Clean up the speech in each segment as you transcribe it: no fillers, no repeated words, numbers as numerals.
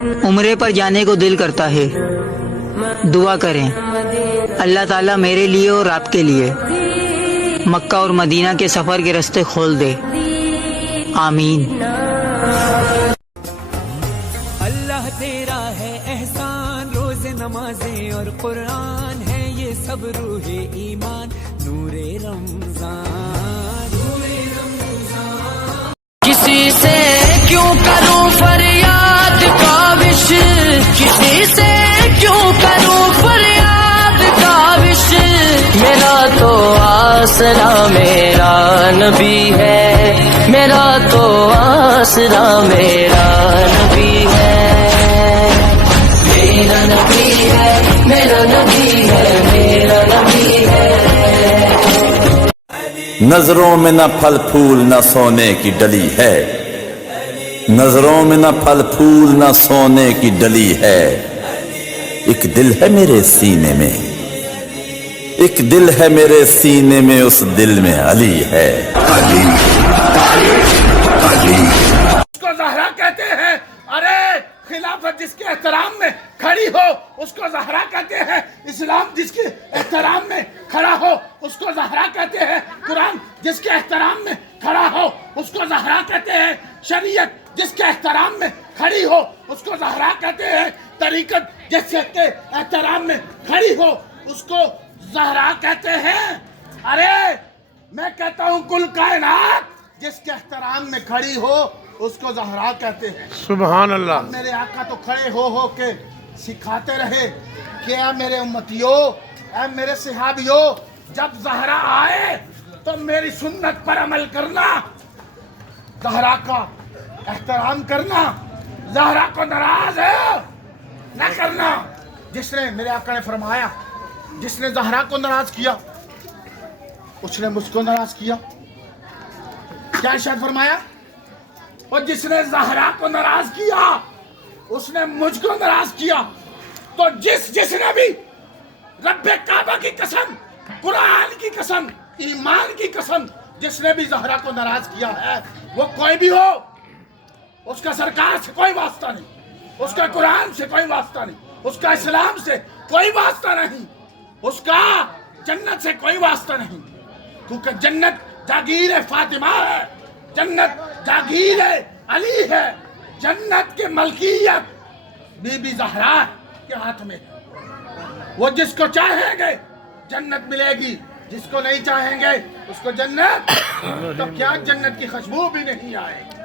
عمرے پر جانے کو دل کرتا ہے، دعا کریں اللہ تعالیٰ میرے لیے اور آپ کے لیے مکہ اور مدینہ کے سفر کے راستے کھول دے، آمین۔ اللہ تیرا ہے احسان، روز نمازیں اور قرآن ہے یہ سب روح ایمان، نور رمضان، نور رمضان۔ کسی سے کیوں کروں فریاد کاوش، کسی سے کیوں کروں فریاد کاوش، میرا تو آسرا میرا نبی ہے، میرا تو آسرا میرا نبی ہے، میرا نبی ہے، میرا نبی ہے، میرا نبی ہے۔ نظروں میں نہ پھل پھول نہ سونے کی ڈلی ہے، نظروں میں نہ پھل پھول نہ سونے کی ڈلی ہے، ایک دل ہے میرے سینے میں، ایک دل ہے میرے سینے میں، اس دل میں علی ہے، علی علی۔ اس کو زہرا کہتے ہیں، ارے خلافت جس کے احترام میں کھڑی ہو اس کو زہرا کہتے ہیں، اسلام جس کے احترام میں کھڑا ہو اس کو زہرا کہتے ہیں، قرآن جس کے احترام میں کھڑا ہو اس کو زہرا کہتے ہیں، شریعت جس کے احترام میں کھڑی ہو اس کو زہرا کہتے ہیں، طریقت جس کے احترام میں کھڑی ہو اس کو زہرا کہتے ہیں۔ ارے میں کہتا ہوں کل کائنات جس کے احترام میں کھڑی ہو اس کو زہرا کہتے ہیں۔ سبحان اللہ۔ میرے آقا تو کھڑے ہو کے سکھاتے رہے کہ اے میرے امتیو، اے میرے صحابیو، جب زہرا آئے تو میری سنت پر عمل کرنا، زہرا کا احترام کرنا، زہرا کو ناراض ہے نہ کرنا۔ جس نے، میرے آقا نے فرمایا، جس نے زہرا کو ناراض کیا اس نے مجھ کو ناراض کیا۔ کیا ارشاد فرمایا؟ اور جس نے زہرا کو ناراض کیا اس نے مجھ کو ناراض کیا۔ تو جس نے بھی رب کعبہ کی قسم، قرآن کی قسم، ایمان کی قسم، جس نے بھی زہرا کو ناراض کیا ہے وہ کوئی بھی ہو، اس کا سرکار سے کوئی واسطہ نہیں، اس کا قرآن سے کوئی واسطہ نہیں، اس کا اسلام سے کوئی واسطہ نہیں، اس کا جنت سے کوئی واسطہ نہیں، کیونکہ جنت جاگیر فاطمہ ہے، جنت جاگیر علی ہے، جنت کے ملکیت بی بی زہرا کے ہاتھ میں ہے۔ وہ جس کو چاہیں گے جنت ملے گی، جس کو نہیں چاہیں گے اس کو جنت تو کیا جنت کی خوشبو بھی نہیں آئے گی۔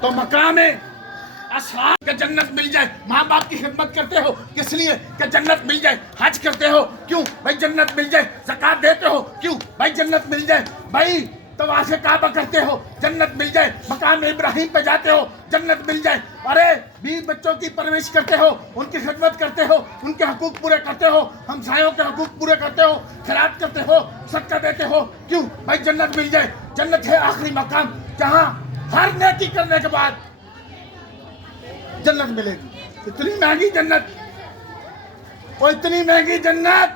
تو مقام اصحاب کہ جنت مل جائے، ماں باپ کی خدمت کرتے ہو کس لیے کہ جنت مل جائے، حج کرتے ہو کیوں بھائی جنت مل جائے، زکوٰۃ دیتے ہو کیوں بھائی جنت مل جائے، بھائی طواف کعبہ کرتے ہو جنت مل جائے، مقام ابراہیم پہ جاتے ہو جنت مل جائے، ارے بھی بچوں کی پرورش کرتے ہو، ان کی خدمت کرتے ہو، ان کے حقوق پورے کرتے ہو، ہمسایوں کے حقوق پورے کرتے ہو، خیرات کرتے ہو، صدقہ دیتے ہو کیوں بھائی جنت مل جائے۔ جنت ہے آخری مقام جہاں ہر نیکی کرنے کے بعد جنت ملے گی۔ اتنی مہنگی جنت، اور اتنی مہنگی جنت،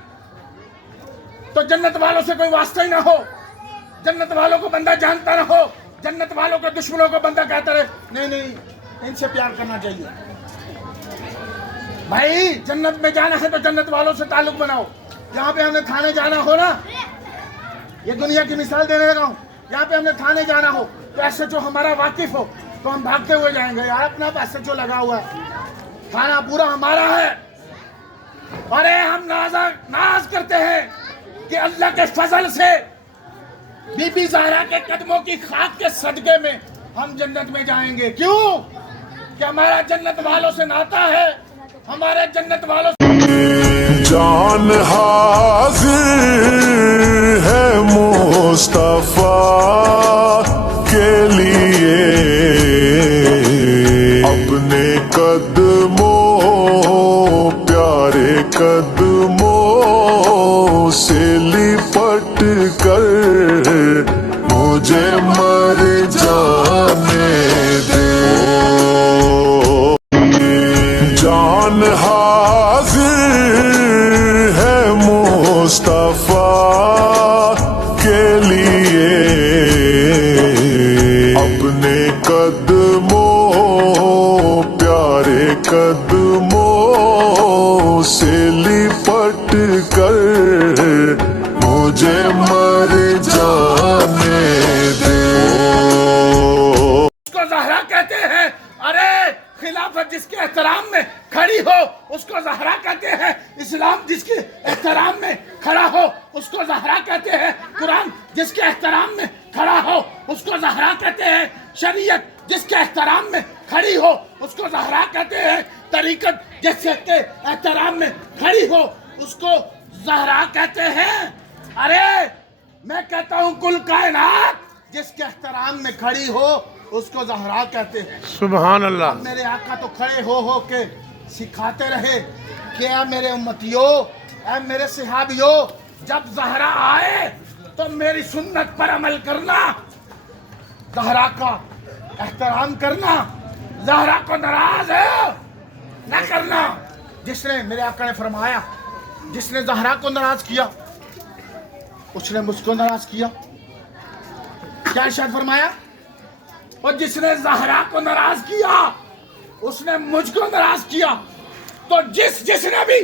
تو جنت والوں سے کوئی واسطہ ہی نہ ہو، جنت والوں کو بندہ جانتا نہ ہو، جنت والوں کے دشمنوں کو بندہ کہتا رہے نہیں نہیں ان سے پیار کرنا چاہیے۔ بھائی جنت میں جانا ہے تو جنت والوں سے تعلق بناؤ۔ یہاں پہ ہم نے تھانے جانا ہو نا، یہ دنیا کی مثال دینے لگا ہوں، یہاں پہ ہم نے تھانے جانا ہو تو ایس ایچ او ہمارا واقف ہو تو ہم بھاگتے ہوئے جائیں گے، یار اپنا ایس ایچ او لگا ہوا ہے، تھانہ پورا ہمارا ہے۔ ارے ہم ناز کرتے ہیں کہ اللہ کے فضل سے بی بی زہرا کے قدموں کی خاک کے صدقے میں ہم جنت میں جائیں گے۔ کیوں کہ ہمارا جنت والوں سے ناتا ہے، ہمارے جنت والوں سے جان حاضر ہے مصطفیٰ کے لیے، اپنے قدموں پیارے قدموں سے لپٹ کر مجھے مر جانے دے۔ جان حاضر ہے مصطفیٰ کے لیے، اپنے قدموں پیارے قدموں سے لپٹ کر مجھے مر جانے دے. اس کو زہرا کہتے ہیں. ارے خلافت جس کے احترام میں کھڑی ہو اس کو زہرا کہتے ہیں. اسلام جس کے احترام میں کھڑا ہو اس کو زہرا کہتے ہیں. قرآن جس کے احترام میں کھڑا ہو اس کو زہرا کہتے ہیں. شریعت جس کے احترام میں کھڑی ہو اس کو زہرا کہتے ہیں. طریقت جس کے احترام میں کھڑی ہو اس کو زہرا کہتے ہیں. ارے میں کہتا ہوں کل کائنات جس کے احترام میں کھڑی ہو اس کو زہرا کہتے ہیں. سبحان اللہ. میرے آقا تو کھڑے ہو کے سکھاتے رہے کہ اے میرے امتیوں، اے میرے صحابیوں، جب زہرا آئے تو میری سنت پر عمل کرنا، زہرا کا احترام کرنا، زہرا کو ناراض ہے نہ کرنا. جس نے، میرے آقا نے فرمایا، جس نے زہرا کو ناراض کیا اس نے مجھ کو ناراض کیا. کیا ارشاد فرمایا؟ اور جس نے زہرا کو ناراض کیا اس نے مجھ کو ناراض کیا. تو جس نے بھی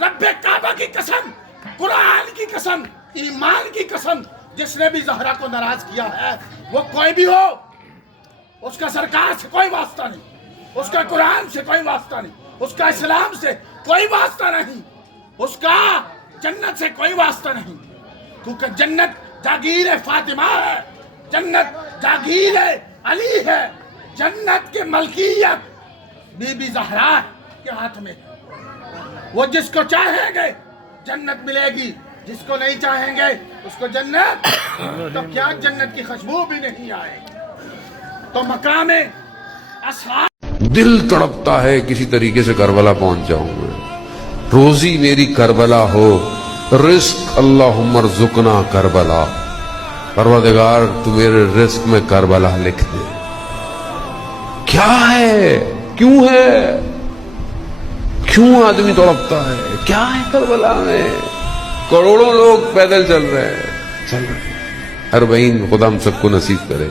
رب کعبہ کی قسم، قرآن کی قسم، ایمان کی قسم، جس نے بھی زہرا کو ناراض کیا ہے وہ کوئی بھی ہو، اس کا سرکار سے کوئی واسطہ نہیں، اس کا قرآن سے کوئی واسطہ نہیں، اس کا اسلام سے کوئی واسطہ نہیں، اس کا جنت سے کوئی واسطہ نہیں. کیونکہ جنت جاگیر فاطمہ ہے، جنت جاگیر علی ہے، جنت کی ملکیت بی بی زہرا کے ہاتھ میں ہے. وہ جس کو چاہیں گے جنت ملے گی، جس کو نہیں چاہیں گے اس کو جنت تو کیا جنت کی خوشبو بھی نہیں آئے. تو مقام اصحاب دل تڑپتا ہے کسی طریقے سے کربلا پہنچ جاؤں میں. روزی میری کربلا ہو، رزق اللہم ارزقنا کربلا. پروردگار تو میرے رزق میں کربلا لکھ دے. کیا ہے، کیوں ہے، کیوں آدمی تڑپتا ہے، کیا ہے کربلا میں؟ کروڑوں لوگ پیدل چل رہے ہیں. ہر بہن خدا ہم سب کو نصیب کرے.